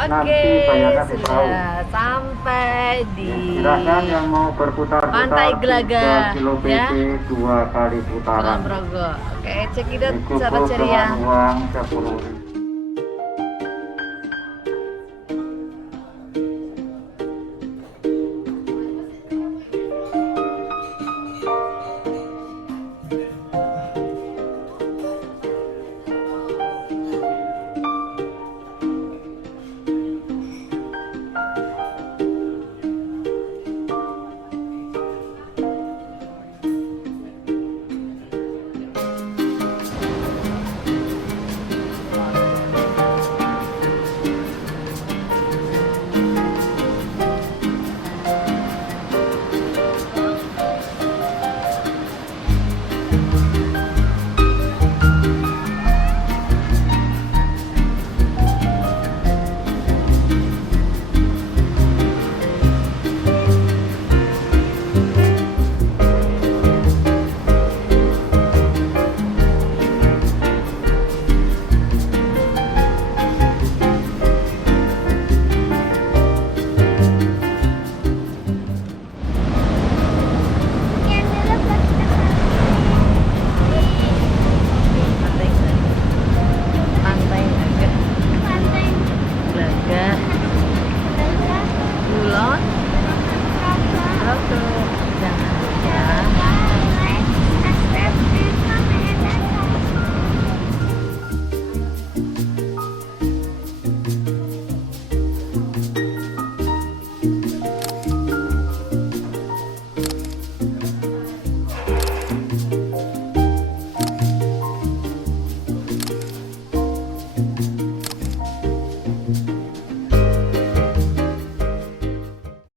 Oke, sudah sampai di silakan yang mau berputar-putar Pantai Glagah, 3 kilo ya. PT 2 kali putaran. Kulonprogo. Oke, cekidot Cukup sahabat ceria. dengan uang 10.000.